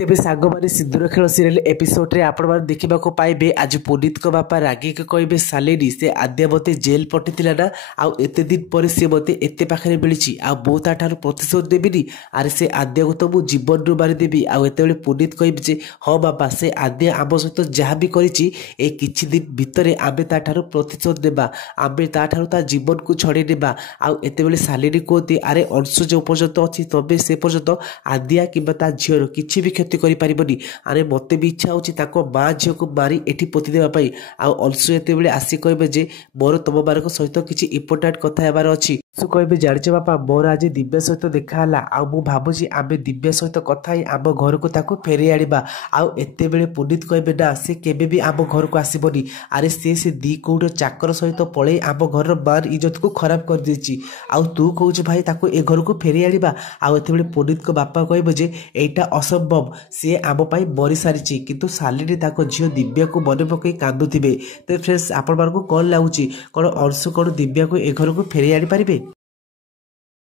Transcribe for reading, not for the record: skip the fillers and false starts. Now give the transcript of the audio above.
तेबे सांगमाने सिंदूर खेल serial episode रे आपण माने देखिबा को पाइबे आज पुनीत को बापा रागी के कहबे सालेनी से आद्या मते जेल पटिथिला ना आउ एते दिन पर से मते एते पाखरे मिलिछि आ बो ता ठार प्रतिशोध देबिनी अरे से आद्या को तो मु जीवन रु मारि देबी आ एते बेले पुनीत कहबे जे ह बाबा से आद्या आम सहित जहाँ भी करिछि ए किछि दिन भितरे आबे ता ठार प्रतिशोध देबा आबे ता ठार ता जीवन को छड़ी देबा आ एते बेले सालेनी कहती अरे अंशु जो पर्यंत अछि तबे से पर्यंत आद्या किबा ता झियर किछि भी करि परिबनी अरे मते भी इच्छा होची ताको मां झियो को मारी एठी पोती देबा पई आ ऑल्सो एते बेले आसी कहबे जे मोर तम बारक सहित किछि इंपोर्टेंट कथा हेबार अछि सु कहबे जानिछ बापा मोर आज दिव्या सहित देखा हला आ मु भाबुची आबे दिव्या सहित कथा ही आम घर को ताको फेरे आड़िबा आ एते बेले पुनीत कहबे ना से केबे भी आम घर को आसीबनी अरे से दी कोड चाकर सहित पळे आम घर मान इज्जत को खराब कर देछि आ तू कहूछ भाई ताको ए घर को फेरे आड़िबा आ एते बेले पुनीत को बापा कहबे जे एटा असंभव सी आम पाई मरी सारी किंतु सालिनी ताको झियो दिव्या को मन पकई कांदुथिबे तो फ्रेंड्स आपण मानकु कौन लगुच कौन अंशु कौन दिव्या को ए घर को फेरे आनी पारिबे।